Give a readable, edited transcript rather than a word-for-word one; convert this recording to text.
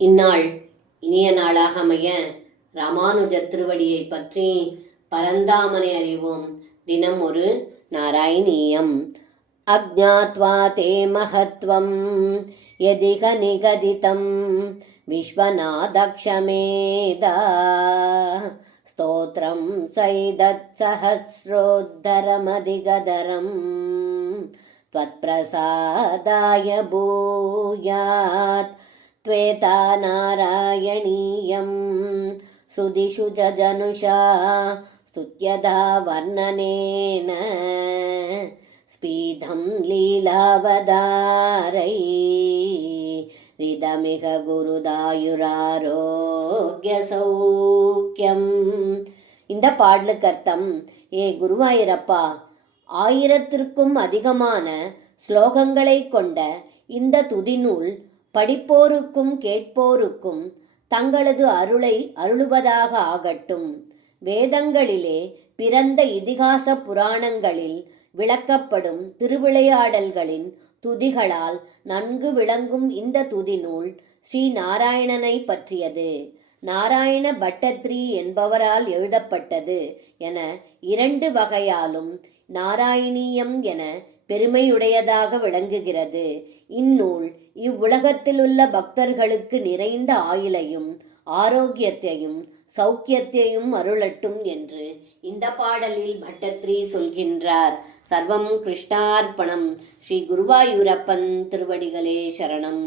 இந்நாள் இனிய நாளாக அமைய ராமானுஜ திருவடியை பற்றி பரந்தாமனை அறிவோம். தினம் ஒரு நாராயணீயம். அஜ்ஞாத்வா தே மஹத்வம் யதிக நிகதிதம் விஸ்வநாதக்ஷமேதா ஸ்தோத்ரம் சைதத் சஹஸ்ரோத்தரமதிகதரம் त्वत्प्रसादाय भूयात् त्वेता नारायणीयं श्रुतिषु जनुषा स्तुत्यदा वर्णनेन स्पीधं लीलावदारै ரிதமிக குருதாயுராரோக்ய சௌக்கியம். இந்த பாடலுக்கு அர்த்தம், ஏ குருவாயூரப்பா, 1000த்திற்கும் அதிகமான ஸ்லோகங்களை கொண்ட இந்த துதிநூல் படிப்போருக்கும் கேட்போருக்கும் தங்களது அருளை அருளுவதாக ஆகட்டும். வேதங்களிலே பிறந்த இதிகாச புராணங்களில் விளக்கப்படும் திருவிளையாடல்களின் துதிகளால் நன்கு விளங்கும் இந்த துதிநூல் ஸ்ரீ நாராயணனை பற்றியது. நாராயண பட்டத்ரி என்பவரால் எழுதப்பட்டது என 2 வகையாலும் நாராயணீயம் என பெருமையுடையதாக விளங்குகிறது. இந்நூல் இவ்வுலகத்திலுள்ள பக்தர்களுக்கு நிறைந்த ஆயுளையும் ஆரோக்கியத்தையும் சௌக்கியத்தையும் அருளட்டும் என்று இந்த பாடலில் பட்டத்ரி சொல்கின்றார். சர்வம் கிருஷ்ணார்ப்பணம். ஸ்ரீ குருவாயூரப்பன் திருவடிகளே சரணம்.